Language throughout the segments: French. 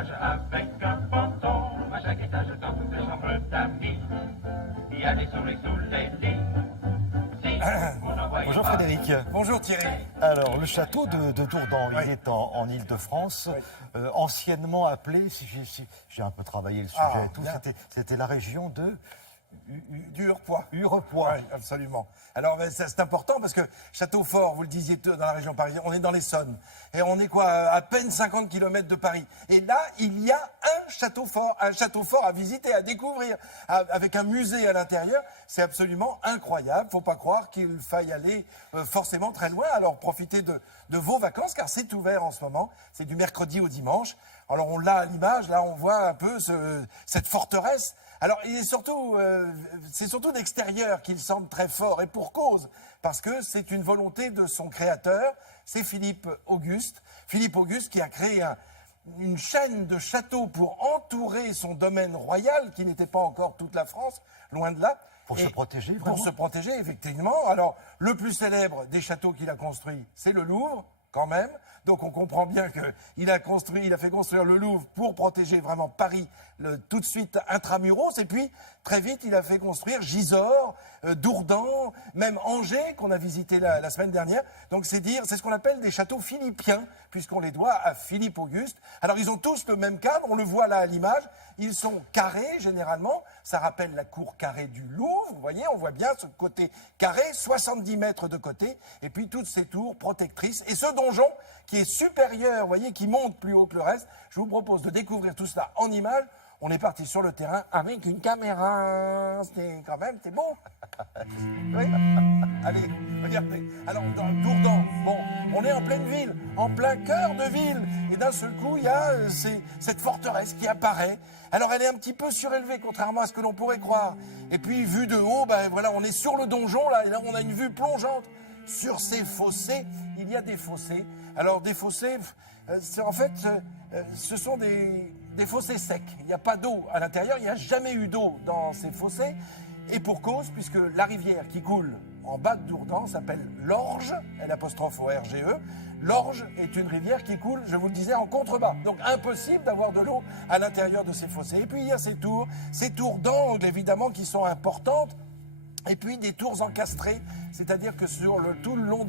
étage avec un ponton. À chaque étage, dans toutes les chambres d'amis, il y a des souris sous les lits. Bonjour Frédéric. Bonjour Thierry. Alors, le château de Dourdan, il est en Île-de-France, anciennement appelé, si j'ai un peu travaillé le sujet, c'était la région de... Du Hurepoix. Hurepoix. Oui, absolument. Alors, c'est important parce que Château-Fort, vous le disiez dans la région parisienne, on est dans l'Essonne. Et on est quoi, à peine 50 km de Paris. Et là, il y a un château fort à visiter, à découvrir, avec un musée à l'intérieur. C'est absolument incroyable. Faut pas croire qu'il faille aller forcément très loin. Alors, profitez de vos vacances, car c'est ouvert en ce moment. C'est du mercredi au dimanche. Alors, on l'a à l'image. Là, on voit un peu cette forteresse. Alors, c'est surtout d'extérieur qu'il semble très fort, et pour cause, parce que c'est une volonté de son créateur, c'est Philippe Auguste. Philippe Auguste qui a créé une chaîne de châteaux pour entourer son domaine royal, qui n'était pas encore toute la France, loin de là. Pour se protéger, vraiment. Pour se protéger, effectivement. Alors, le plus célèbre des châteaux qu'il a construit, c'est le Louvre, quand même. Donc on comprend bien qu'il a fait construire le Louvre pour protéger vraiment Paris tout de suite intramuros. Et puis très vite il a fait construire Gisors, Dourdan, même Angers qu'on a visité la semaine dernière. Donc c'est ce qu'on appelle des châteaux philippiens puisqu'on les doit à Philippe Auguste. Alors ils ont tous le même cadre, on le voit là à l'image. Ils sont carrés généralement, ça rappelle la cour carrée du Louvre, vous voyez, on voit bien ce côté carré, 70 mètres de côté, et puis toutes ces tours protectrices. Et ce donjon qui est supérieur, vous voyez, qui monte plus haut que le reste, je vous propose de découvrir tout cela en images. On est parti sur le terrain avec une caméra, c'est bon. Oui. Allez, regardez. Alors, dans Dourdan, bon, on est en pleine ville, en plein cœur de ville. Et d'un seul coup, il y a cette forteresse qui apparaît. Alors, elle est un petit peu surélevée, contrairement à ce que l'on pourrait croire. Et puis, vue de haut, voilà, on est sur le donjon, là, et là, on a une vue plongeante sur ces fossés. Il y a des fossés. Alors, des fossés, en fait, ce sont des fossés secs. Il n'y a pas d'eau à l'intérieur, il n'y a jamais eu d'eau dans ces fossés. Et pour cause, puisque la rivière qui coule en bas de Dourdan s'appelle l'Orge, l'Orge. L'Orge est une rivière qui coule, je vous le disais, en contrebas. Donc impossible d'avoir de l'eau à l'intérieur de ces fossés. Et puis il y a ces tours d'angle évidemment qui sont importantes. Et puis des tours encastrées, c'est-à-dire que sur tout le long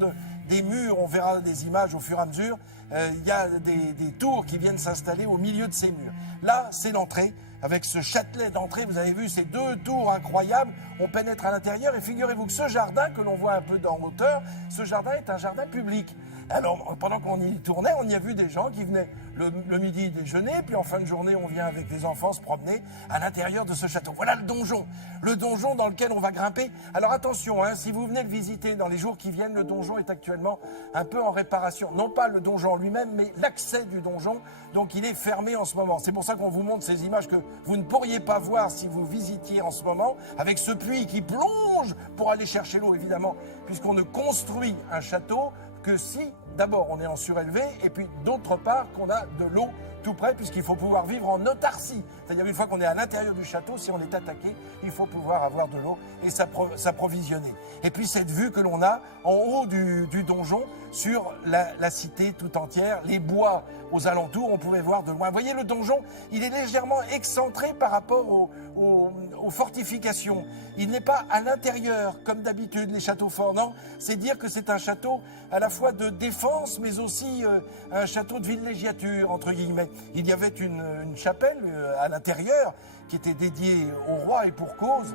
des murs, on verra des images au fur et à mesure, il y a des tours qui viennent s'installer au milieu de ces murs. Là, c'est l'entrée, avec ce châtelet d'entrée, vous avez vu ces deux tours incroyables, on pénètre à l'intérieur et figurez-vous que ce jardin que l'on voit un peu en hauteur, ce jardin est un jardin public. Alors, pendant qu'on y tournait, on y a vu des gens qui venaient le midi déjeuner, puis en fin de journée, on vient avec les enfants se promener à l'intérieur de ce château. Voilà le donjon dans lequel on va grimper. Alors attention, si vous venez le visiter dans les jours qui viennent, le donjon est actuellement un peu en réparation. Non pas le donjon lui-même, mais l'accès du donjon. Donc il est fermé en ce moment. C'est pour ça qu'on vous montre ces images que vous ne pourriez pas voir si vous visitiez en ce moment, avec ce puits qui plonge pour aller chercher l'eau, évidemment, puisqu'on ne construit un château que si, d'abord, on est en surélevé, et puis d'autre part, qu'on a de l'eau tout près, puisqu'il faut pouvoir vivre en autarcie. C'est-à-dire, une fois qu'on est à l'intérieur du château, si on est attaqué, il faut pouvoir avoir de l'eau et s'approvisionner. Et puis, cette vue que l'on a en haut du donjon, sur la cité tout entière, les bois aux alentours, on pouvait voir de loin. Vous voyez, le donjon, il est légèrement excentré par rapport aux fortifications. Il n'est pas à l'intérieur, comme d'habitude, les châteaux forts, non. C'est dire que c'est un château à la fois de défense, mais aussi un château de villégiature, entre guillemets. Il y avait une chapelle à l'intérieur qui était dédiée au roi, et pour cause.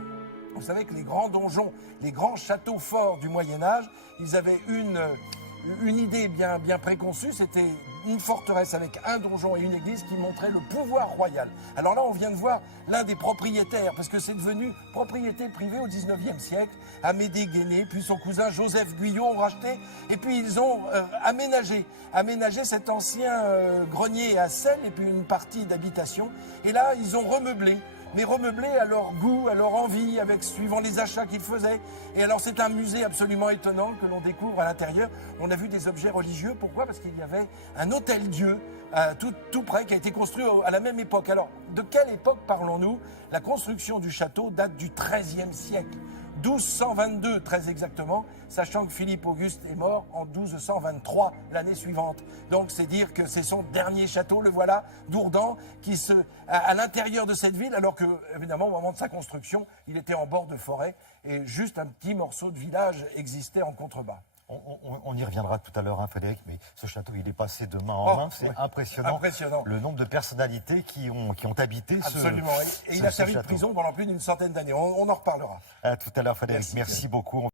Vous savez que les grands donjons, les grands châteaux forts du Moyen-Âge, ils avaient une idée bien préconçue, c'était une forteresse avec un donjon et une église qui montrait le pouvoir royal. Alors là, on vient de voir l'un des propriétaires, parce que c'est devenu propriété privée au 19e siècle. Amédée Guéné, puis son cousin Joseph Guyot ont racheté, et puis ils ont aménagé cet ancien grenier à sel, et puis une partie d'habitation. Et là, ils ont remeublé. Mais remeublés à leur goût, à leur envie, suivant les achats qu'ils faisaient. Et alors c'est un musée absolument étonnant que l'on découvre à l'intérieur. On a vu des objets religieux. Pourquoi ? Parce qu'il y avait un hôtel-dieu tout près qui a été construit à la même époque. Alors de quelle époque parlons-nous ? La construction du château date du XIIIe siècle. 1222 très exactement, sachant que Philippe Auguste est mort en 1223 l'année suivante. Donc c'est dire que c'est son dernier château, le voilà, Dourdan, qui à l'intérieur de cette ville, alors que évidemment au moment de sa construction, il était en bord de forêt et juste un petit morceau de village existait en contrebas. On y reviendra tout à l'heure, hein, Frédéric, mais ce château, il est passé de main en main. C'est impressionnant. Le nombre de personnalités qui ont habité Absolument, et il a servi de prison pendant plus d'une centaine d'années. On en reparlera. À tout à l'heure, Frédéric. Merci beaucoup.